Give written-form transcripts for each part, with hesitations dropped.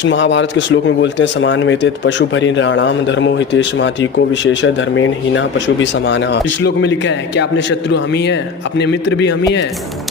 कृष्ण महाभारत के श्लोक में बोलते हैं समान वेतेत पशु परिणाम धर्मो हितेश माधिको विशेष धर्मेण हीना पशु भी समान। इस श्लोक में लिखा है कि अपने शत्रु हम ही हैं, अपने मित्र भी हम ही हैं।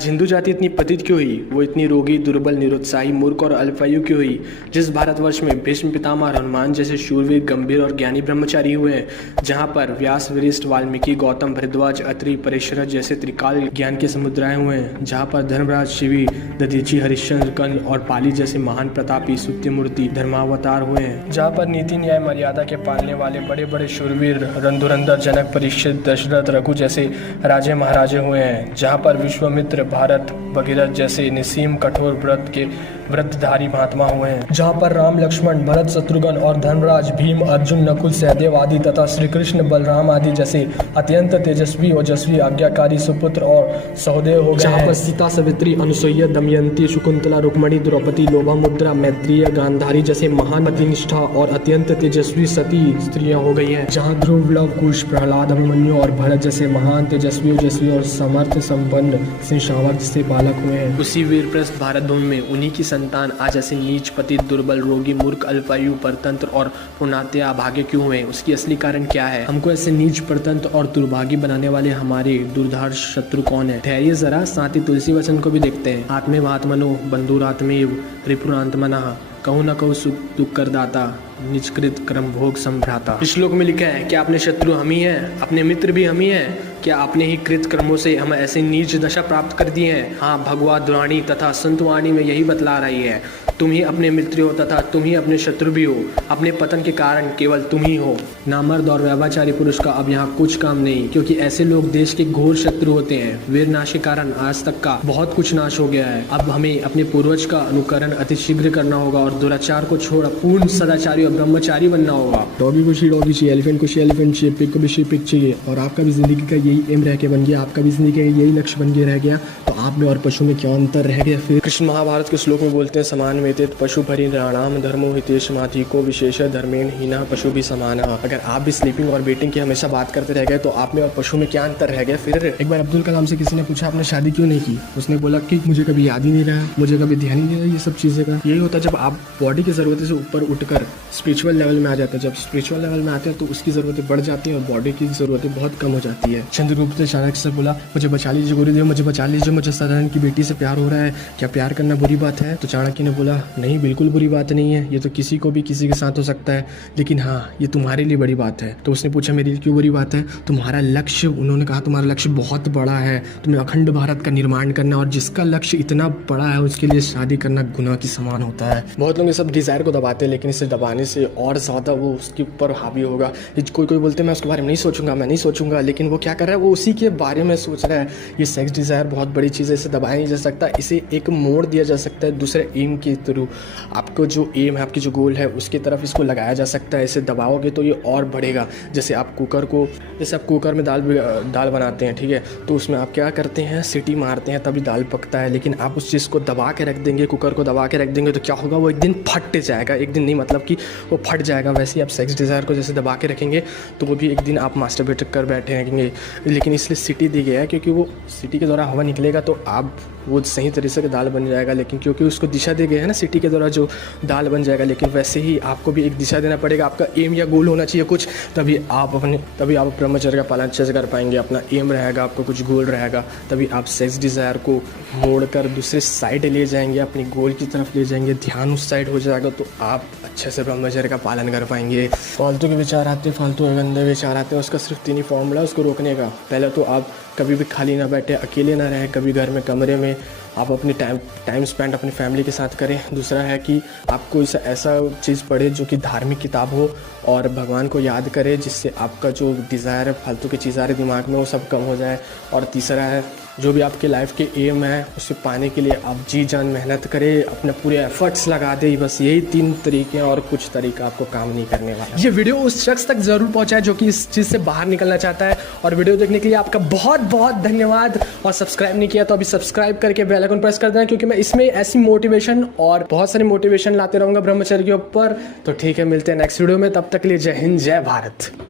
हिंदू जाति इतनी पतित क्यों हुई, वो इतनी रोगी, दुर्बल, निरुत्साही, मूर्ख और अल्पायु क्यों हुई, जिस भारतवर्ष में भीष्म पितामह, हनुमान जैसे शूरवीर, गंभीर और ज्ञानी ब्रह्मचारी हुए हैं, जहाँ पर व्यास, वशिष्ठ, वाल्मीकि, गौतम, भरद्वाज, अत्रि, परीक्षरथ जैसे त्रिकाल ज्ञान के समुद्राए हुए हैं, जहाँ पर धर्मराज, शिवी, दधीची, हरिश्चंद्र, कंद और पाली जैसे महान प्रतापी सत्यमूर्ति धर्मावतार हुए हैं, जहाँ पर नीति न्याय मर्यादा के पालने वाले बड़े बड़े शूरवीर रंधुरंधर, जनक, परीक्षित, दशरथ, रघु जैसे राजे महाराजे हुए हैं, जहाँ पर विश्वामित्र, भारत, भगीरथ जैसे निसीम कठोर व्रत के व्रतधारी महात्मा हुए हैं, जहाँ पर राम, लक्ष्मण, भरत, शत्रुघ्न और धर्मराज, भीम, अर्जुन, नकुल, सहदेव आदि तथा श्री कृष्ण, बलराम आदि जैसे अत्यंत तेजस्वी, ओजस्वी, आज्ञाकारी सुपुत्र और सहोदय हो गए, जहाँ पर सीता, सावित्री, अनुसुईया, दमयंती, शकुंतला, रुक्मणी, द्रौपदी, लोपामुद्रा, मैत्रेय, गांधारी जैसे महान पतिनिष्ठा और अत्यंत तेजस्वी सती स्त्रियां हो गई हैं, जहाँ ध्रुव, लव, कुश, प्रहलाद, अभिमन्यु और भरत जैसे महान तेजस्वी, ओजस्वी और समर्थ संपन्न सिंहावर जैसे बालक हुए हैं। उसी वीरप्रस्थ भारत भूमि में उन्हीं की संतान आज ऐसे नीच, पतित, दुर्बल, रोगी, मूर्ख, अल्पायु, परतंत्र और पुनात्य अभागे क्यों हुए? उसकी असली कारण क्या है? हमको ऐसे नीच, परतंत्र और दुर्भागी बनाने वाले हमारे दुर्धार्ष शत्रु कौन है? ठहरिए जरा, साथ ही तुलसी वचन को भी देखते हैं। आत्मेवात्मनो बंधुरात्मेव रिपुरात्मनः कहूँ न कहूँ सुख दुख कर दाता निष्कृत क्रम भोग संभ्राता। इस श्लोक में लिखा है कि अपने शत्रु हम ही हैं, अपने मित्र भी हम ही हैं। क्या आपने ही कृत कर्मों से हम ऐसे नीच दशा प्राप्त कर दी है? हाँ, भगवत द्वाणी तथा संतवाणी में यही बतला रही है। तुम ही अपने मित्र हो तथा तुम ही अपने शत्रु भी हो। अपने पतन के कारण केवल तुम ही हो। नामर्द और व्यभिचारी पुरुष का अब यहाँ कुछ काम नहीं, क्योंकि ऐसे लोग देश के घोर शत्रु होते हैं। वीर नाश के कारण आज तक का बहुत कुछ नाश हो गया है। अब हमें अपने पूर्वज का अनुकरण अतिशीघ्र करना होगा और दुराचार को छोड़ पूर्ण सदाचारी और ब्रह्मचारी बनना होगा। डॉगी को शी डॉगी चाहिए, एलिफेंट को शी एलिफेंट चाहिए, पिग को भी शी पिग चाहिए। और आपका भी जिंदगी का यही एम रह के बन गया, आपका भी जिंदगी का यही लक्ष्य बन के रह गया, तो आप में और पशु में क्या अंतर रह गया? फिर कृष्ण महाभारत के श्लोक में बोलते हैं समान वेतेत पशु परिणाम धर्मो हितेश माधिको विशेष धर्मेण हीना पशु भी समान। अगर आप भी स्लीपिंग और वेटिंग की हमेशा बात करते रह गए तो आप में और पशु में क्या अंतर रह गया? फिर एक बार अब्दुल कलाम से किसी ने पूछा आपने शादी क्यों नहीं की? उसने बोला कि मुझे कभी याद ही नहीं रहा, मुझे कभी ध्यान ही नहीं रहा ये सब चीज़ें का। यही होता है जब आप बॉडी की ज़रूरत से ऊपर उठकर स्पिरिचुअल लेवल में आ जाते हैं। जब स्पिरिचुअल लेवल में आते हैं तो उसकी ज़रूरतें बढ़ जाती हैं और बॉडी की ज़रूरतें बहुत कम हो जाती है। चंद्रगुप्त ने चाणक्य से बोला मुझे बचा लीजिए गुरुदेव, मुझे बचा लीजिए, मुझे सदानंद की बेटी से प्यार हो रहा है, क्या प्यार करना बुरी बात है? तो चाणक्य ने बोला नहीं, बिल्कुल बुरी बात नहीं है, ये तो किसी को भी किसी के साथ हो सकता है, लेकिन हाँ ये तुम्हारे लिए बड़ी बात है। तो उसने पूछा मेरे लिए क्यों बुरी बात है? तुम्हारा लक्ष्य, उन्होंने कहा तुम्हारा लक्ष्य बहुत बड़ा है, तुम्हें अखंड भारत का निर्माण करना, और जिसका लक्ष्य इतना बड़ा है उसके लिए शादी करना गुनाह की समान होता है। बहुत लोग ये सब डिज़ायर को दबाते हैं, लेकिन इसे दबाने से और ज़्यादा वो उसके ऊपर हावी होगा। कोई कोई बोलते हैं मैं उसके बारे में नहीं सोचूंगा, मैं नहीं सोचूंगा, लेकिन वो क्या कर रहा है, वो उसी के बारे में सोच रहा है। ये सेक्स डिज़ायर बहुत बड़ी चीज़ है, इसे दबाया नहीं जा सकता, इसे एक मोड़ दिया जा सकता है दूसरे एम के थ्रू। आपको जो एम है, आपकी जो गोल है, उसकी तरफ इसको लगाया जा सकता है। इसे दबाओगे तो ये और बढ़ेगा। जैसे आप कुकर में दाल बनाते हैं, ठीक है, तो उसमें आप क्या करते हैं, सीटी मारते हैं तभी दाल पकता है। लेकिन आप उस चीज़ को दबा के रख देंगे, कुकर को दबा के रख देंगे, तो क्या होगा, वो एक दिन फट जाएगा। एक दिन नहीं, मतलब कि वो फट जाएगा। वैसे ही आप सेक्स डिज़ायर को जैसे दबा के रखेंगे तो वो भी एक दिन आप मास्टरबेट कर बैठे रहेंगे। लेकिन इसलिए सीटी दी गया है क्योंकि वो सीटी के द्वारा हवा निकलेगा तो आप वो सही तरीके से दाल बन जाएगा। लेकिन क्योंकि उसको दिशा दी गई है ना, सिटी के द्वारा जो दाल बन जाएगा। लेकिन वैसे ही आपको भी एक दिशा देना पड़ेगा, आपका एम या गोल होना चाहिए कुछ, तभी आप ब्रह्मचर्य का पालन अच्छे से कर पाएंगे। अपना एम रहेगा, आपको कुछ गोल रहेगा, तभी आप सेक्स डिज़ायर को मोड़कर दूसरे साइड ले जाएंगे, अपनी गोल की तरफ ले जाएंगे, ध्यान उस साइड हो जाएगा, तो आप अच्छे से ब्रह्मचर्य का पालन कर पाएंगे। फालतू के विचार आते हैं, फालतू गंदे विचार आते हैं, उसका सिर्फ 3 ही फॉर्मूला उसको रोकने का। पहले तो आप कभी भी खाली ना बैठे, अकेले ना रहें, कभी घर में कमरे में आप अपनी टाइम स्पेंड अपनी फैमिली के साथ करें। दूसरा है कि आप कोई ऐसा चीज़ पढ़े जो कि धार्मिक किताब हो और भगवान को याद करें, जिससे आपका जो डिज़ायर है, फालतू की चीज़ आ रही दिमाग में, वो सब कम हो जाए। और तीसरा है जो भी आपके लाइफ के एम है उसे पाने के लिए आप जी जान मेहनत करें, अपने पूरे एफर्ट्स लगा दे। बस यही 3 तरीके हैं और कुछ तरीका आपको काम नहीं करने वाला। ये वीडियो उस शख्स तक जरूर पहुंचाए जो कि इस चीज़ से बाहर निकलना चाहता है। और वीडियो देखने के लिए आपका बहुत बहुत धन्यवाद। और सब्सक्राइब नहीं किया तो अभी सब्सक्राइब करके बेल आइकन प्रेस कर देना, क्योंकि मैं इसमें ऐसी मोटिवेशन और बहुत सारी मोटिवेशन लाते रहूँगा ब्रह्मचर्य के ऊपर। तो ठीक है, मिलते हैं नेक्स्ट वीडियो में, तब तक के लिए जय हिंद जय भारत।